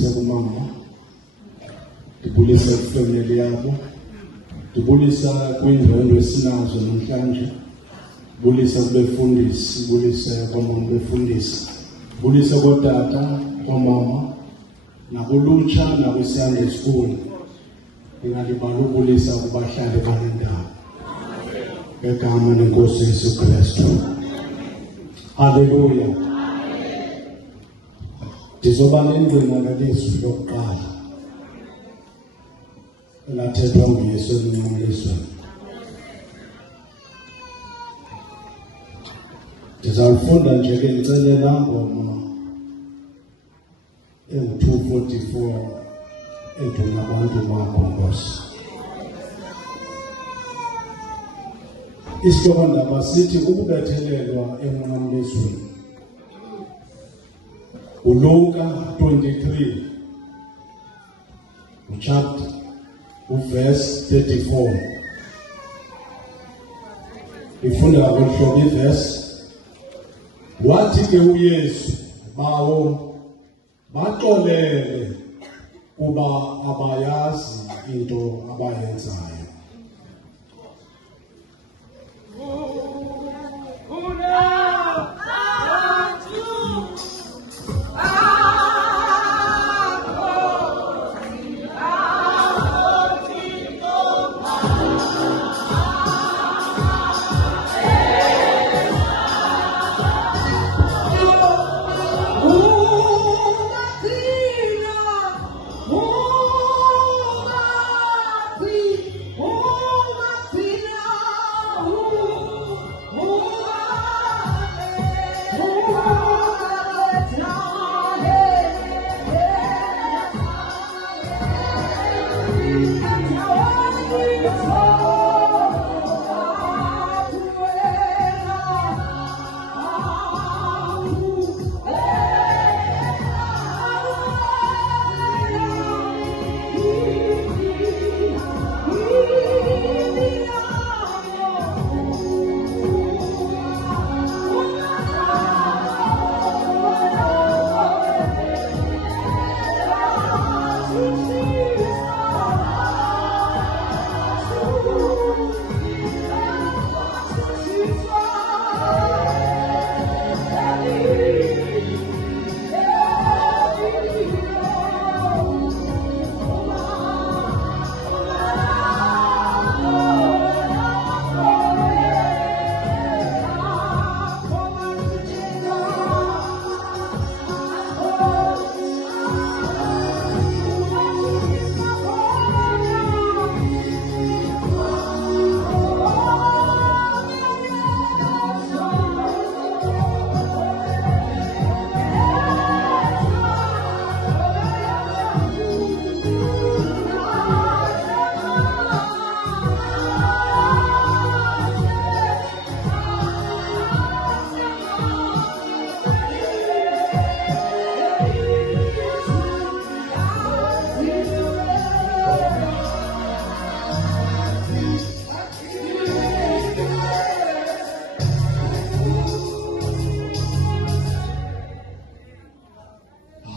ndibulise kumama, ndibulise kwifamily yabo, ndibulisa kwindwendwe esinazo namhlanje, ndibulise kubefundisi, ndibulise kwamama befundisa, ndibulise kootata, kwamama, nakulutsha, nakwi-Sunday school. Ndingalibala ubulisa kubahlali bale ndawo. Ngegama lenkosi Yesu Kristu. Haleluya. Ndizoba nengqina lelizwi lokuqala elathethwa nguYesu elinqamlezweni. Ndizawufunda nje ke ndicelela ngoma engu-244 eduna abantu bakho Nkosi. Isihlokondaba sithi ukubethelelwa emnqamlezweni. Luka 23 chapter verse 34. Ifunda kakhulu iverse. Wathi ke uYesu bawo baxolele kuba abayazi into abayenzayo.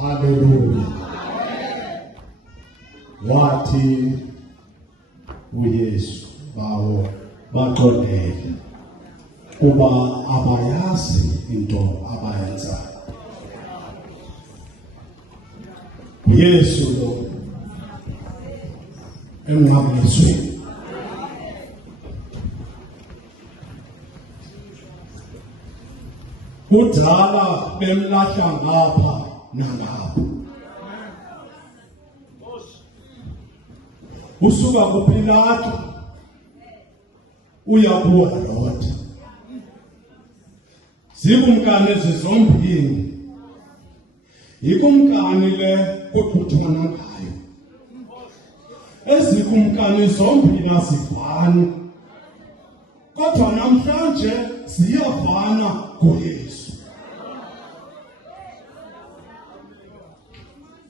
Haleluya. Wathi uYesu bawo baxolele kuba abayazi into abayenzayo. uYesu lo emnqamlezweni. Kudala bemlahla ngapha nangapha. Usuka kuPilato uya kuHerode. Zikumkani ezizombini. Yikumkani le kugqithwana ngayo. Ezikumkani zombini azifani. Kodwa namhlanje ziyafana kuYesu.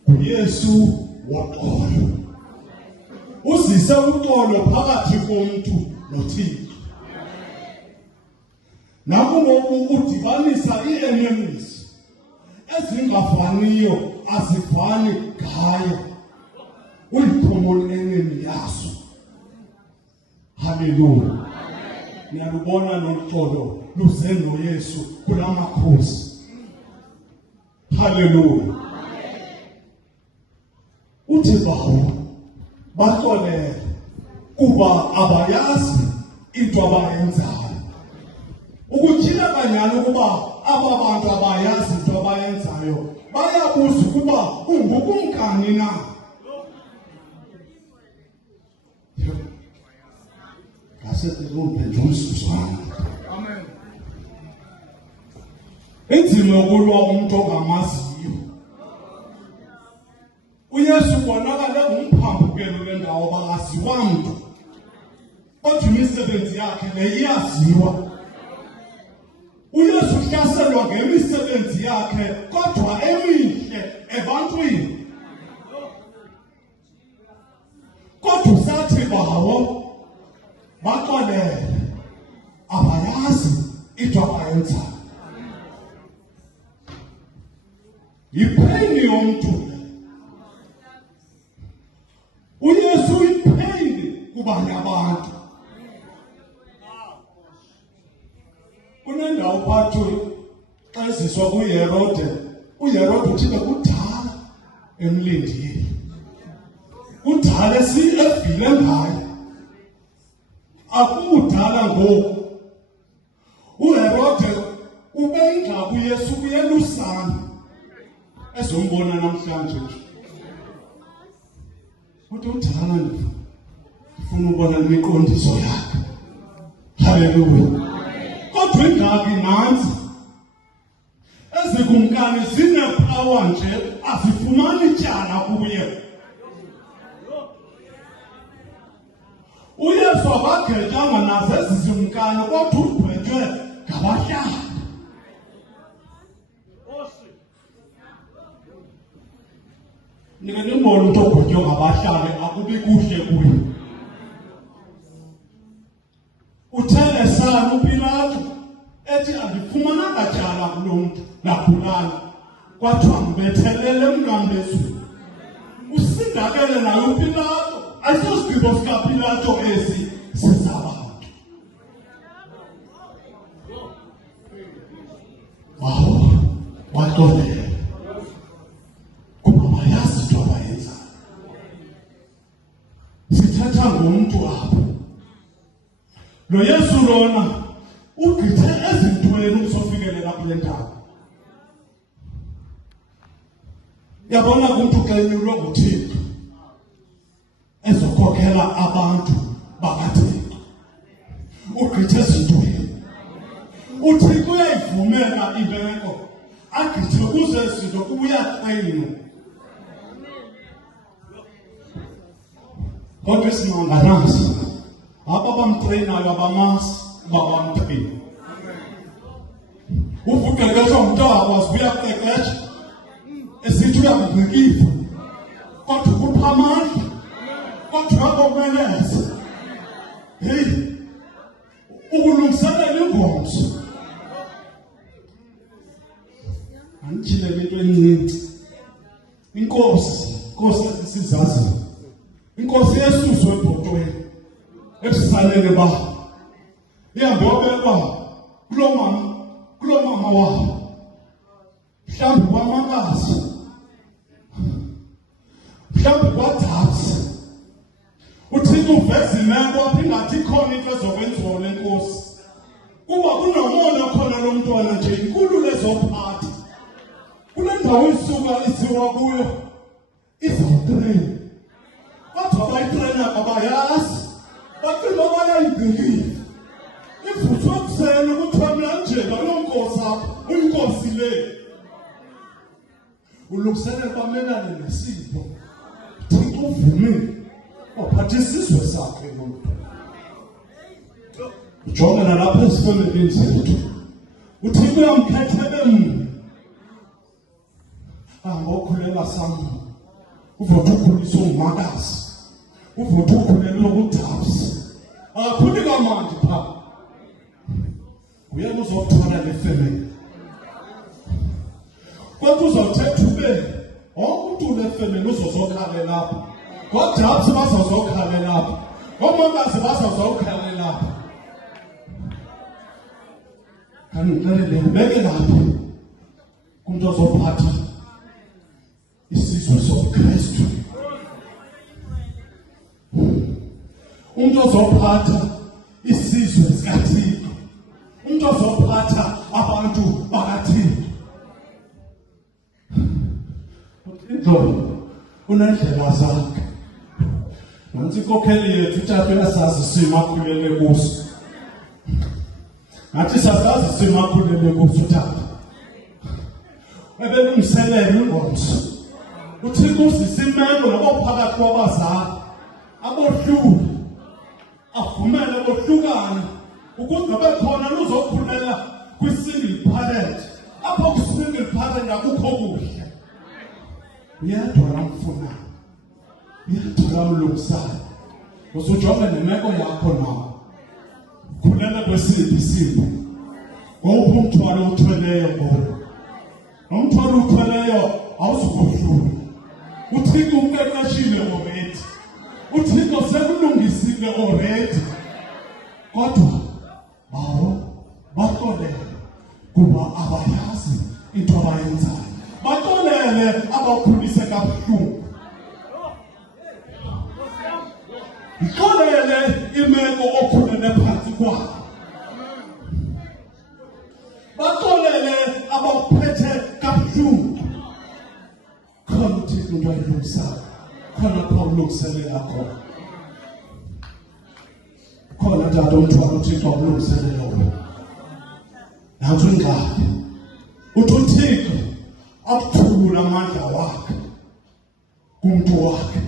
uYesu waqola. Uzise uxolo phakathi komuntu noThixo. Nakungoku udibanisa ii-enemies ezingafaniyo azifani ngayo uyikhomoni eneni yaso. Hallelujah. Niyalubona noxolo luze noYesu kulamakhosi. Hallelujah. Uthi bawo baxolele kuba abayazi into abayenzayo. Ukutyhila kanyani ukuba aba bantu abayazi into abayenzayo bayabuza ukuba ungukumkani na. Amen. Enzima ukulwa umuntu ongamaziyo. uYesu bonakala ngumphambukelo lendawo bakaziwa mntu. Kodwa imisebenzi yakhe leyaziwa. uYesu uhlaselwa ngemisebenzi yakhe kodwa emihle ebantwini. Kodwa usathi bawo baxolele abayazi into abayenzayo. Yipheni yomntu. uYesu uyipheni kubanye abantu. Kunendawo phathu xa eziswa kuHerode, uHerode uthi bekudala emlindini. Kudala efile ngayo. Akudala ngoku. uHerode ubeyidla kuYesu kuyelusana. Ezombona namhlanje nje. Kodwa udala ndifuna ukubona imiqondiso yakhe. Hallelujah. Kodwa ingxaki nansi. Ezikumkani zinepower nje azifumani ityala kuye. uYesu akagejanga nazo ezikumkani kodwa udwetshwe ngabahlali. Nike nimbone umuntu ogwetywe ngabahlali akubi kuhle kuye. Uthele sana uPilato ethi andifumananga tyala kulo mntu nakhulana. Kwathiwa ngibethelele emnqambezweni. Usindakele naye uPilato. Ayisosigqibo sikaPilato esi sesabantu. Wow, waxolele. Kuba bayazi into abayenzayo. Sithatha ngomntu apho. Lo Yesu lona ugqithe ezintweni usofikelela kule ndawo. Yabona kumntu xa enyulwe nguThixo ezokhokhela abantu bakaThixo. Ugqithe ezintweni. uThixo uyayivumela imeko agqithe kuze izinto kuba uyatreyinwa. Kodwa isimanga nasi aba bamtreyinayo abamazi babamtreyina. Uvukelezwa umntu akwazi uyakuqeqesha esithi uyakugqikiva kodwa ukupha amandla kodwa uyakomeleza. Hey, ukulungiselela ingomso. Andityhilele into encinci. Inkosi esizaziyo. Inkosi yesuswe ebhotweni. Ebisanele ba. Ihambe yobekwa kulo mama wabo. Mhlawumbi kwamakazi. Mhlawumbi kwaDabsi. uThixo uveza imeko aphingathi khona into ezokwenziwa le nkosi. Kuba kunomona khona lo mntwana nje inkulu lezophatha. Kule ndawo isuka isiwa kuyo izawutreyina. Kodwa abayitreyina abayazi. Bacinga bayayigqikile. Ivuthwe ekuseni kuthiwa mna nje lo nkosi apha uyinkosi le. Ulungiselela bamelane nesipho. Uthixo uvumile. Waphatha isizwe sakhe lo mntu. Ujonge nalapha ezifemelini zethu. Uthixo uyamkhethele mna. Ngokhulela sami. Uvothe ukhuliswa ngumakazi. Uvothe ukhulela kuDabsi. Akakhuli kamandi pha. Uyena uzothola lefemeli. Kodwa uzothetha ube umuntu lefemini uzozokhale lapha. Kodabs bazozokhale lapha. Omakazi bazozokhale lapha. Kanti ngibeke lapha. Umuntu ozophatha isizwe soKristu. Umuntu ozophatha isizwe sikaThixo. Umuntu ozophatha abantu bakaThixo. uThixo unendlela zakhe. Nansi inkokheli yethu uTata uyasazi isimo akhulele kuso. Nathi sasazi isimo akhulele kuso uTata. Ebelungiselele ingomso. Uthixo usisimeko nabophakathi kwabazali. Abohluli avumele bohlukane ukuze bekhona luzokhulela kwi-single parent. Apho kwi-single parent akukho kuhle. Uyedwa lamfunayo. Uyedwa lamlungisayo. Usujonge nemeko yakho nawe. Khulele kwesiphi isimo. Ngowuphi umthwalo uthweleyo ngoku. Nomthwalo uthweleyo awuzukohlula. Uthixo uqeqeshile already. Uthixo sekulungisile already. Kodwa baxolele kuba abayazi into abayenzayo. Baxolele abakhulise kabuhlungu. Ixolele imeko okhulele phansi kwayo. Baxolele abaphethe kabuhlungu. Khona uThixo into ayilungisayo. Khona kulungiselela khona. Khona Tata umthwalo uThixo akulungiselela wona. Nathi ingqabi. Uthi uThixo akuthulula amandla wakhe kumuntu wakhe.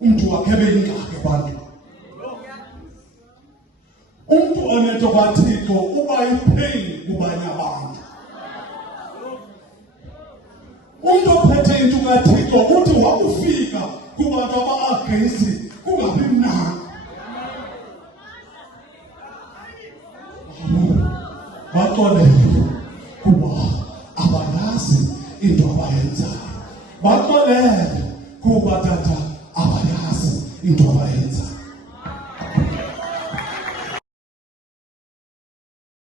Umuntu wakhe ebeyingxaki abantu. Umuntu onetho kwaThixo uba yipain kubanye abantu. Umuntu ophethe into kaThixo uthi wakufika kubantu aba-against kungabi mnandi. Baxolele kuba abayazi into abayenzayo. Baxolele kuba Tata abayazi into abayenzayo.